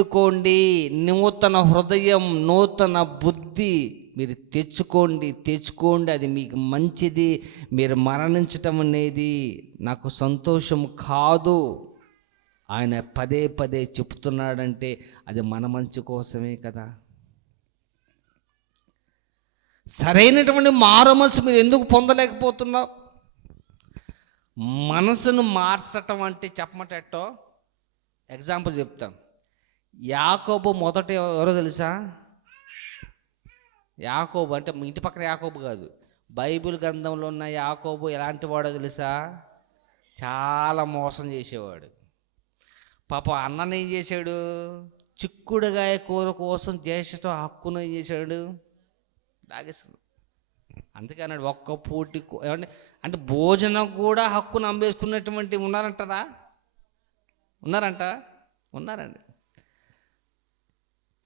సరిదిద్దుకోండి. నూతన హృదయం, నూతన బుద్ధి మీరు తెచ్చుకోండి. అది మీకు మంచిది. మీరు మరణించటం అనేది నాకు సంతోషం కాదు. ఆయన పదే పదే చెప్తున్నాడంటే అది మన మంచి కోసమే కదా. సరైనటువంటి మారు మనసు మీరు ఎందుకు పొందలేకపోతున్నావు? మనసును మార్చటం అంటే చెప్పమంటేటో ఎగ్జాంపుల్ చెప్తాం. యాకోబు మొదట ఎవరో తెలుసా? యాకోబు అంటే మీ ఇంటి పక్కన యాకోబు కాదు, బైబిల్ గ్రంథంలో ఉన్న యాకోబు ఎలాంటి వాడో తెలుసా? చాలా మోసం చేసేవాడు. పాపం అన్నని ఏం చేశాడు? చిక్కుడుగాయ కూర కోసం జ్యేష్ఠ హక్కును ఏం చేశాడు? లాగేస్తున్నాడు. అందుకే అన్నాడు ఒక్క పూటి ఏమంటే అంటే భోజనం కూడా హక్కును అంబేసుకున్నటువంటి ఉన్నారంటారా? ఉన్నారండి.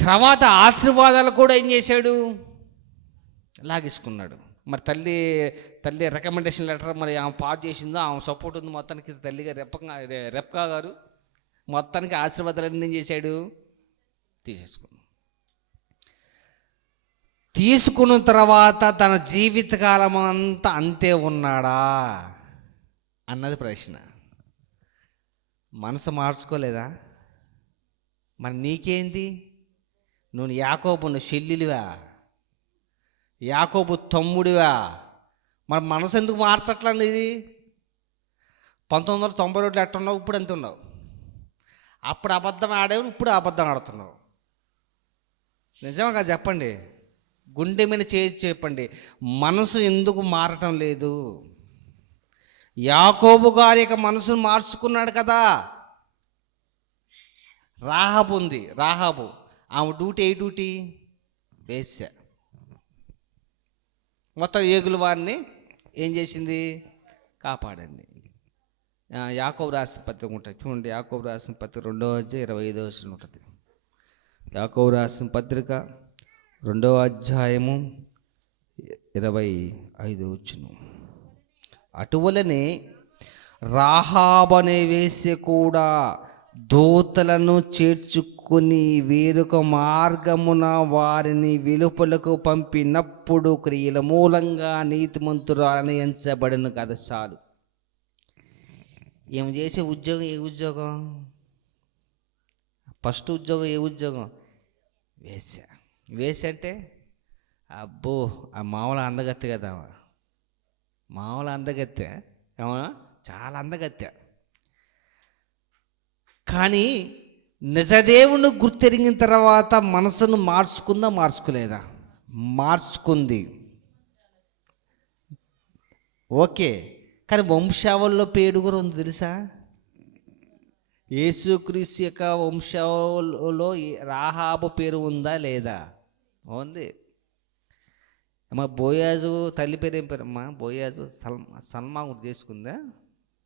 తర్వాత ఆశీర్వాదాలు కూడా ఏం చేశాడు? లాగేసుకున్నాడు. మరి తల్లి రికమెండేషన్ లెటర్ మరి ఆమె పాస్ చేసిందో, ఆమె సపోర్ట్ ఉంది మొత్తానికి. తల్లిగా రెప్కా గారు మొత్తానికి ఆశీర్వాదాలన్నీ చేశాడు, తీసుకున్న తర్వాత తన జీవితకాలం అంతా అంతే ఉన్నాడా అన్నది ప్రశ్న. మనసు మార్చుకోలేదా? మరి నీకేంది? నువ్వు యాకోబు చెల్లెలివా, యాకోబు తమ్ముడివా? మరి మనసు ఎందుకు మార్చట్లండి? ఇది 1992 ఎట్టున్నావు, ఇప్పుడు ఎంత ఉన్నావు? అప్పుడు అబద్ధం ఆడేవు, ఇప్పుడు అబద్ధం ఆడుతున్నావు. నిజంగా చెప్పండి, గుండె మీద చేసి చెప్పండి, మనసు ఎందుకు మారటం లేదు? యాకోబు గారి యొక్క మనసును మార్చుకున్నాడు కదా. రాహాబు ఆమె డ్యూటీ ఏ డ్యూటీ? వేశ్య. మొత్తం ఏగుల వారిని ఏం చేసింది? కాపాడండి. యాకోబు రాసిన పత్రిక ఉంటుంది చూడండి. యాకోబు రాసిన పత్రిక 2వ అధ్యాయం 25వ వచనం ఉంటుంది. యాకోబు రాసిన పత్రిక 2వ అధ్యాయము 25వ వచనం. అటువలనే రాహాబు అనే వేశ్య కూడా దూతలను చేర్చుకుని వేరొక మార్గమున వారిని వెలుపలకు పంపినప్పుడు క్రియల మూలంగా నీతిమంతురాలని ఎంచబడను కదా. చాలు. ఏం చేసే ఉద్యోగం? ఏ ఉద్యోగం? ఫస్ట్ ఉద్యోగం ఏ ఉద్యోగం? వేశ్య అంటే అబ్బో ఆ మామూలు అందగత్తె కదా. మామూలు అందగత్తె ఏమన్నా? చాలా అందగత్తె. కానీ నిజదేవుని గుర్తెరిగిన తర్వాత మనసును మార్చుకుందా? మార్చుకోలేదా? మార్చుకుంది. ఓకే, కానీ వంశావళిలో పేరు కూడా ఉంది తెలుసా? యేసుక్రీస్తు యొక్క వంశావళిలో రాహాబు పేరు ఉందా లేదా? ఉంది. అమ్మా బోయాజు తల్లి పేరు ఏం పేరమ్మా? బోయాజు సల్మా గుర్తు చేసుకుందా?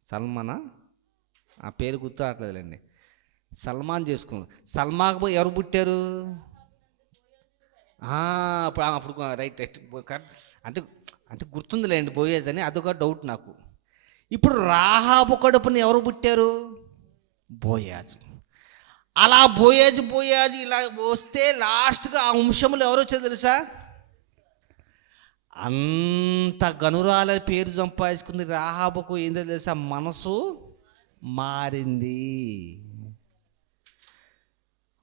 సల్మానా? ఆ పేరు గుర్తు రావట్లేదులేండి. సల్మాన్ చేసుకున్నాం. సల్మాకు ఎవరు పుట్టారు? అప్పుడు రైట్ అంటే అంటే గుర్తుందిలేండి బోయాజ్ అని. అదొక డౌట్ నాకు. ఇప్పుడు రాహాబు కడుపుని ఎవరు పుట్టారు? బోయాజు. అలా బోయాజు ఇలా వస్తే లాస్ట్గా ఆ వంశంలో ఎవరు వచ్చారు తెలుసా? అంత గనురాల పేరు సంపాదించుకుంది రాహాబుకు ఏందో తెలుసా? మనసు మారింది.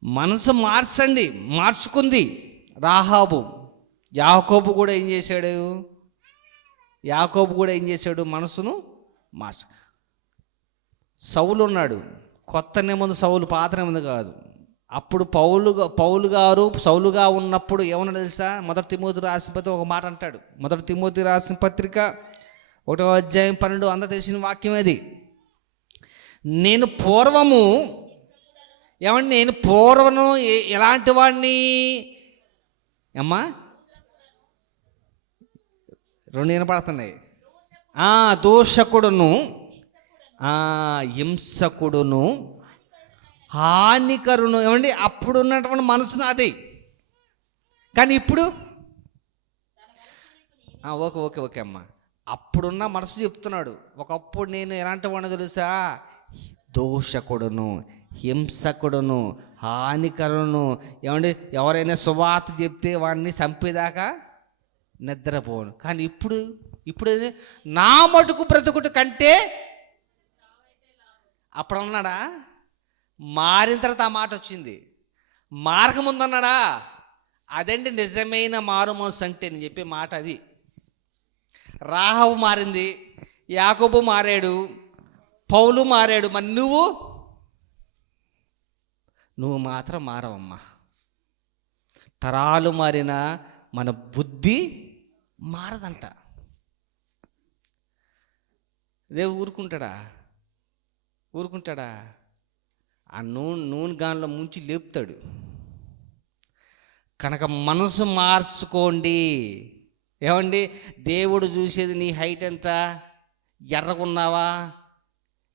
మనసు మార్చుకుంది రాహాబు. యాకోబు కూడా ఏం చేశాడు? మనసును సౌలు ఉన్నాడు. కొత్త నిబంధన సౌలు, పాత నిబంధన కాదు. అప్పుడు సౌలుగా ఉన్నప్పుడు ఏమన్నా తెలుసా? 1 తిమోతి రాసిన పత్రిక ఒక మాట అంటాడు. 1 తిమోతి రాసిన పత్రిక 1వ అధ్యాయం 12 అంతా తెలిసిన వాక్యం అది. నేను పూర్వము ఎలాంటి వాడిని అమ్మా? 2 వినపడుతున్నాయి. దోషకుడును, హింసకుడును, హానికరును. ఏమండి? అప్పుడు ఉన్నటువంటి మనసు నాది. కానీ ఇప్పుడు ఓకే అమ్మా, అప్పుడున్న మనసు చెప్తున్నాడు. ఒకప్పుడు నేను ఎలాంటి వాడిని తెలుసా? దోషకుడును, హింసకుడును, హానికరును. ఏమండి, ఎవరైనా సువార్త చెప్తే వాడిని చంపేదాకా నిద్రపోను. కానీ ఇప్పుడు నా మటుకు బ్రతుకుట కంటే, అప్పుడు అన్నాడా? మారిన తర్వాత ఆ మాట వచ్చింది. మార్గం ఉందన్నాడా? అదండి నిజమైన మారు మనసు అంటే. నేను చెప్పే మాట అది. రాహబు మారింది, యాకోబు మారాడు, పౌలు మారాడు. మరి నువ్వు మాత్రం మారవమ్మా. తరాలు మారినా మన బుద్ధి మారదంట. దేవుడు ఊరుకుంటాడా? ఆ నూనె గాన్లో ముంచి లేపుతాడు. కనుక మనసు మార్చుకోండి. ఏమండి, దేవుడు చూసేది నీ హైట్ ఎంత, ఎర్రగున్నావా,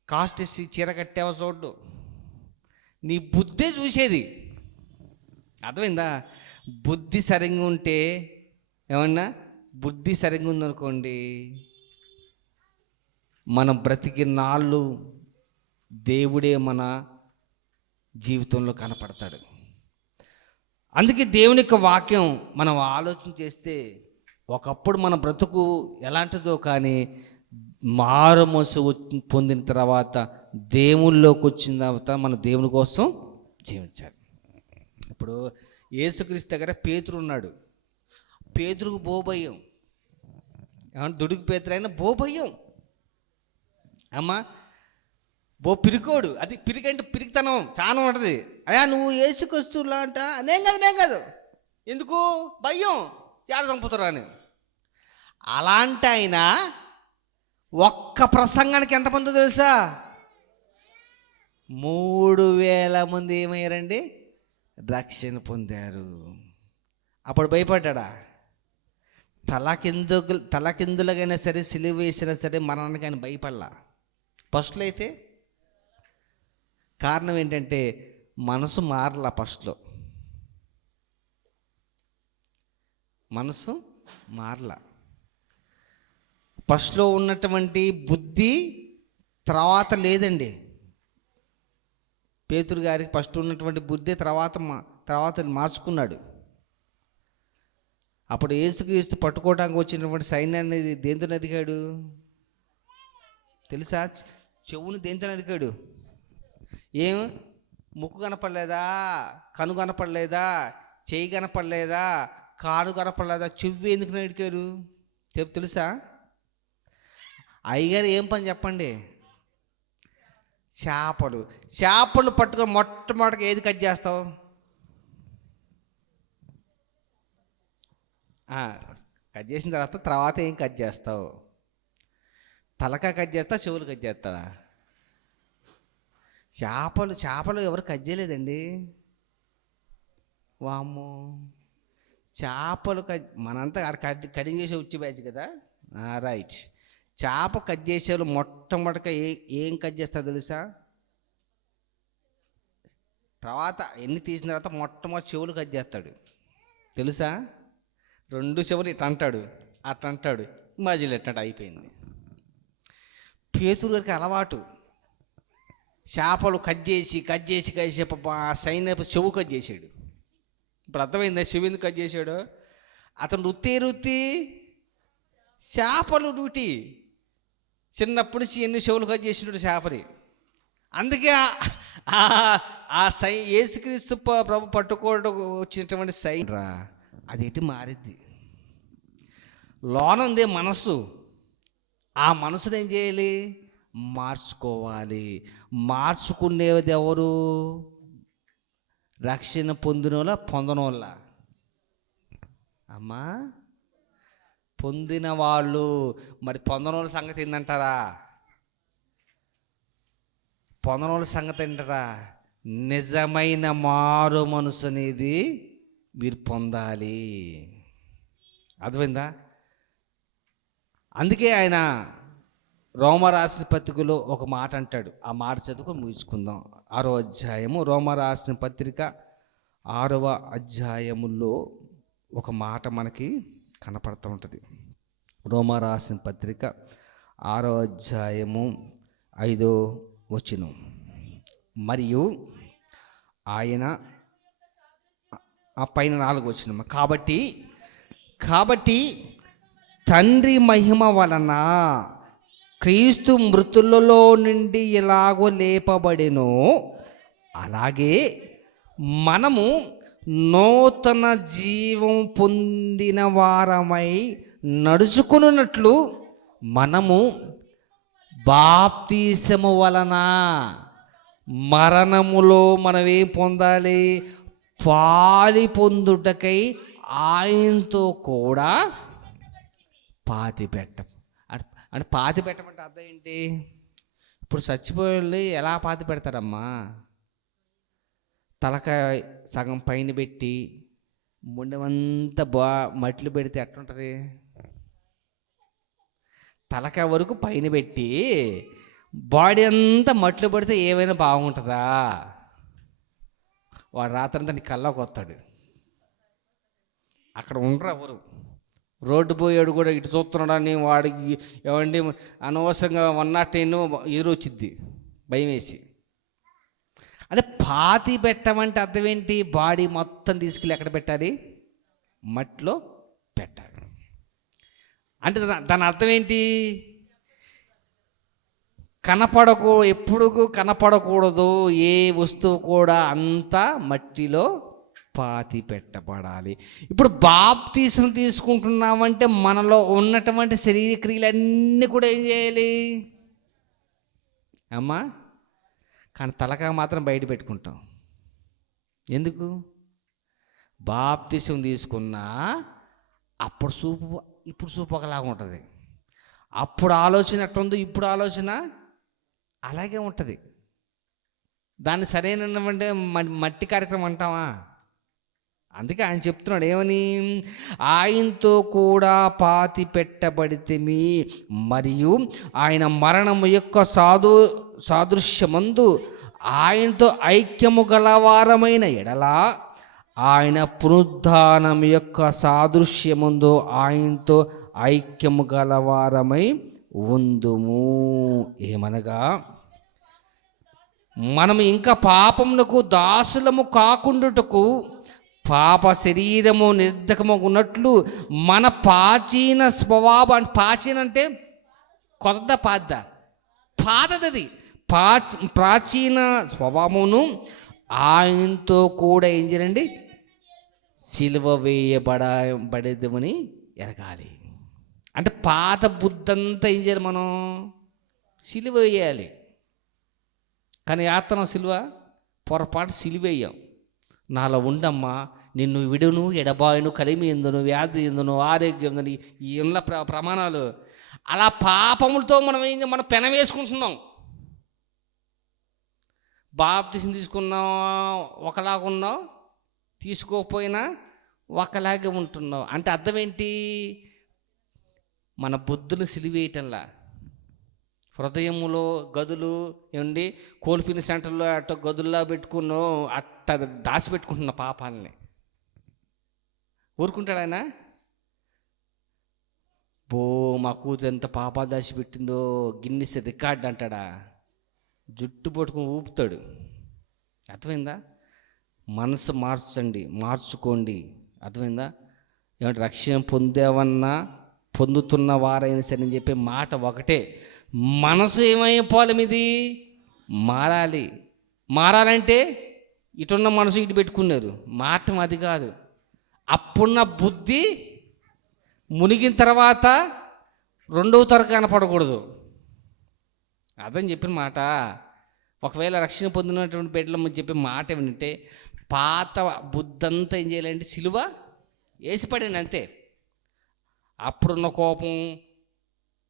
కాస్ట్ ఇచ్చి చీర కట్టావా చూడ్డు. నీ బుద్ధే చూసేది. అర్థమైందా? బుద్ధి సరిగ్గా ఉంటే, ఏమన్నా బుద్ధి సరిగ్గా ఉందనుకోండి, మనం బ్రతికి నాళ్ళు దేవుడే మన జీవితంలో కనపడతాడు. అందుకే దేవుని యొక్క వాక్యం మనం ఆలోచన చేస్తే, ఒకప్పుడు మన బ్రతుకు ఎలాంటిదో, కానీ మారు మనసు పొందిన తర్వాత, దేవుళ్ళలోకి వచ్చిన తర్వాత మన దేవుని కోసం జీవించాలి. ఇప్పుడు యేసుక్రీస్తు దగ్గర పేతురు ఉన్నాడు. పేతురుకు భోభయం. ఏమన్నా దుడుకు పేతురు అయినా భోభయం. అమ్మా పిరికోడు. అది పిరికంటే పిరికితనం చాలా ఉంటుంది. అయ్యా నువ్వు యేసుక్రీస్తులా అంట. నేను కాదు. ఎందుకు భయం? ఏడ చంపుతారా అని. అలాంటి ఆయన ఒక్క ప్రసంగానికి ఎంతమంది తెలుసా? 3,000 మంది ఏమయ్యారండి? రక్షణ పొందారు. అప్పుడు భయపడ్డా? తలకిందులుగైనా సరే, సిలువ వేసినా సరే మరణానికి ఆయన భయపడలా. ఫస్ట్లో అయితే కారణం ఏంటంటే మనసు మారలా. మనసు మారలా. ఫస్ట్లో ఉన్నటువంటి బుద్ధి తర్వాత లేదండి. పేతురు గారికి ఫస్ట్ ఉన్నటువంటి బుద్ధి తర్వాత మార్చుకున్నాడు. అప్పుడు యేసుక్రీస్తు పట్టుకోవడానికి వచ్చినటువంటి సైన్యాన్ని దేంతో నరికాడు తెలుసా? చెవుని దేంతో నరికాడు? ఏం ముక్కు కనపడలేదా? కను కనపడలేదా? చెయ్యి కనపడలేదా? కాడు కనపడలేదా? చెవి ఎందుకు నరికారు తెలుసా? అయ్యగారు ఏం పని చెప్పండి? చేపలు పట్టుకొని మొట్టమొదటిగా ఏది కట్ చేస్తావు? కట్ చేసిన తర్వాత ఏం కట్ చేస్తావు? తలకాయ కట్ చేస్తావా? చెవులు కట్ చేస్తావా? చేపలు ఎవరు కట్ చేయలేదండి. వామ్మో, చేపలు మనంతా కటింగ్ చేసే ఉచ్చి బ్యాచ్ కదా. రైట్. చేప కట్ చేసేవాళ్ళు మొట్టమొదటిగా ఏం కట్ చేస్తారు తెలుసా? తర్వాత ఎన్ని తీసిన తర్వాత మొట్టమొదటి చెవులు కట్ చేస్తాడు తెలుసా? 2 చెవులు ఇట్లా అంటాడు, మధ్యలో ఎట్టాడు, అయిపోయింది. పేతురు గారికి అలవాటు. చేపలు కట్ చేసి సైన్యపు చెవు కట్ చేసాడు. ఇప్పుడు అర్థమైందా చెవు ఎందుకు కట్ చేశాడు? అతను రుత్తి చేపలు డ్యూటీ. చిన్నప్పటి నుంచి ఎన్ని చెవులు కట్ చేసినాడు చేపని. అందుకే యేసుక్రీస్తు ప్రభు పట్టుకోవడం వచ్చినటువంటి సైన్రా అది ఎటు మారిద్ది. లోనుందే మనసు. ఆ మనసును ఏం చేయాలి? మార్చుకోవాలి. మార్చుకునేది ఎవరు? రక్షణ పొందనోళ్ళ అమ్మా, పొందిన వాళ్ళు. మరి పొందనోళ్ళ సంగతి ఏంటంటారా? నిజమైన మారు మనసు అనేది మీరు పొందాలి. అర్థమైందా? అందుకే ఆయన రోమరాసిన పత్రికలో ఒక మాట అంటాడు. ఆ మాట చదువుకొని ముగించుకుందాం. 6వ అధ్యాయము, రోమరాసిన పత్రిక 6వ అధ్యాయములో ఒక మాట మనకి కనపడుతూ ఉంటుంది. రోమరాసిన పత్రిక 6వ అధ్యాయము 5వ వచనం. మరియు ఆయన ఆ పైన 4 వచనం, కాబట్టి తండ్రి మహిమ వలన క్రీస్తు మృతులలో నుండి ఎలాగో లేపబడెనో అలాగే మనము నూతన జీవం పొందిన వారమై నడుచుకున్నట్లు మనము బాప్తిసము వలన మరణములో మనమేం పొందాలి? పాలి పొందుటకై ఆయనతో కూడా పాతి పెట్టం. అంటే పాతి పెట్టమంటే అర్థం ఏంటి? ఇప్పుడు చచ్చిపోయి ఎలా పాతి పెడతారమ్మా? తలకాయ సగం పైన పెట్టి ముండమంతా మట్లు పెడితే ఎట్లుంటుంది? తలకాయ వరకు పైన పెట్టి బాడీ అంతా మట్లు పెడితే ఏమైనా బాగుంటుందా? వాడు రాత్రంతా నీ కల్లోకి వస్తాడు. అక్కడ ఉండరు ఎవరు. రోడ్డు పోయాడు కూడా ఇటు చూస్తున్నాడని వాడికి ఏమండి అనవసరంగా 109 ఎదురొచ్చిద్ది భయం వేసి. అంటే పాతి పెట్టమంటే అర్థం ఏంటి? బాడీ మొత్తం తీసుకెళ్ళి ఎక్కడ పెట్టాలి? మట్టిలో పెట్టాలి. అంటే దాని అర్థం ఏంటి? ఎప్పుడు కనపడకూడదు ఏ వస్తువు కూడా, అంతా మట్టిలో పాతి పెట్టబడాలి. ఇప్పుడు బాప్తీసం తీసుకుంటున్నామంటే మనలో ఉన్నటువంటి శరీర క్రియలన్నీ కూడా ఏం చేయాలి అమ్మా? కానీ తలకాయ మాత్రం బయట పెట్టుకుంటాం. ఎందుకు? బాప్తీసం తీసుకున్నా అప్పుడు ఇప్పుడు చూపు ఒకలాగా ఉంటుంది. అప్పుడు ఆలోచన ఎట్టుందో ఇప్పుడు ఆలోచన అలాగే ఉంటుంది. దాన్ని సరైనటువంటి మట్టి కార్యక్రమం అంటావా? అందుకే ఆయన చెప్తున్నాడు ఏమని? ఆయనతో కూడా పాతి పెట్టబడితిమి మరియు ఆయన మరణము యొక్క సాదృశ్యమందు ఆయనతో ఐక్యము గలవారమైన ఎడల ఆయన పునరుద్ధానం యొక్క సాదృశ్యమందు ఆయనతో ఐక్యము గలవారమై ఉందుము. ఏమనగా మనం ఇంకా పాపమునకు దాసులము కాకుండుటకు పాప శరీరము నిర్ధకము ఉన్నట్లు మన ప్రాచీన స్వభావం, ప్రాచీన అంటే కొత్త పాతది ప్రాచీన స్వభావమును ఆయనతో కూడా ఏం చేయండి? సిలువ వేయబడేదమని ఎరగాలి. అంటే పాత బుద్ధంతా ఏం చేయాలి? మనం సిలువ వేయాలి. కానీ యాత్ర సిలువ పొరపాటు సిలువ వేయం. నాలో ఉండమ్మా, నిన్ను విడును, ఎడబాయును, కలిమి ఎందును, వ్యాధి ఎందును, ఆరోగ్యం ఎందని ఈ ఉన్న ప్రమాణాలు. అలా పాపములతో మనం పెన వేసుకుంటున్నాం. బాప్తిసం తీసుకున్నాం ఒకలాగా ఉన్నాం, తీసుకోకపోయినా ఒకలాగే ఉంటున్నాం. అంటే అర్థం ఏంటి? మన బుద్ధులు సిలివేయటంలా, హృదయములో గదులు ఏమండి కోల్ఫిన్ సెంటర్లో అట్ట గదుల్లా పెట్టుకున్నాం, అట్ట దాచిపెట్టుకుంటున్న పాపాలని. ఊరుకుంటాడు ఆయన? మా కూతురు ఎంత పాపాలు దాచిపెట్టిందో గిన్నిస్ రికార్డ్ అంటాడా? జుట్టు పట్టుకుని ఊపుతాడు. అర్థమైందా? మనసు మార్చుకోండి. అర్థమైందా? ఏమంటే రక్షణ పొందేవన్నా పొందుతున్న వారైనా సరే అని చెప్పే మాట ఒకటే. మనసు ఏమైపోవాలి? మీది మారాలంటే ఇటున్న మనసు ఇటు పెట్టుకున్నారు. మాట అది కాదు. అప్పుడున్న బుద్ధి మునిగిన తర్వాత రెండవ తరగతి కనపడకూడదు. అర్థం చెప్పిన మాట. ఒకవేళ రక్షణ పొందినటువంటి బిడ్డలు చెప్పే మాట ఏమంటే పాత బుద్ధంతా ఏం చేయాలంటే సిలువ వేసిపడండి అంతే. అప్పుడున్న కోపం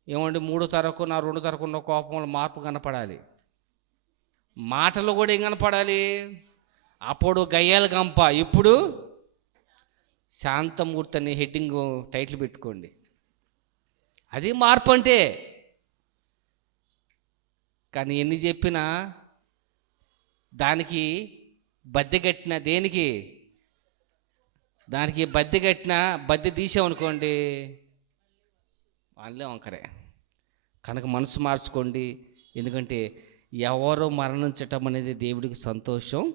ఏమంటే 3వ తరకు నా 2వ తరకు ఉన్న కోపంలో మార్పు కనపడాలి. మాటలు కూడా ఏం కనపడాలి? అప్పుడు గయ్యాల గంప, ఇప్పుడు శాంతమూర్తి అని హెడ్డింగ్ టైటిల్ పెట్టుకోండి. అది మార్పు అంటే. కానీ ఎన్ని చెప్పినా దానికి బద్దెగట్టిన దానికి బద్దె తీసామనుకోండి వాళ్ళే వంకరే. కనుక మనసు మార్చుకోండి. ఎందుకంటే ఎవరు మరణించటం అనేది దేవుడికి సంతోషం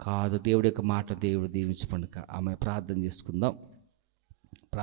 కాదు. దేవుడి యొక్క మాట దేవుడు దీవించబడును. ఆమె ప్రార్థన చేసుకుందాం.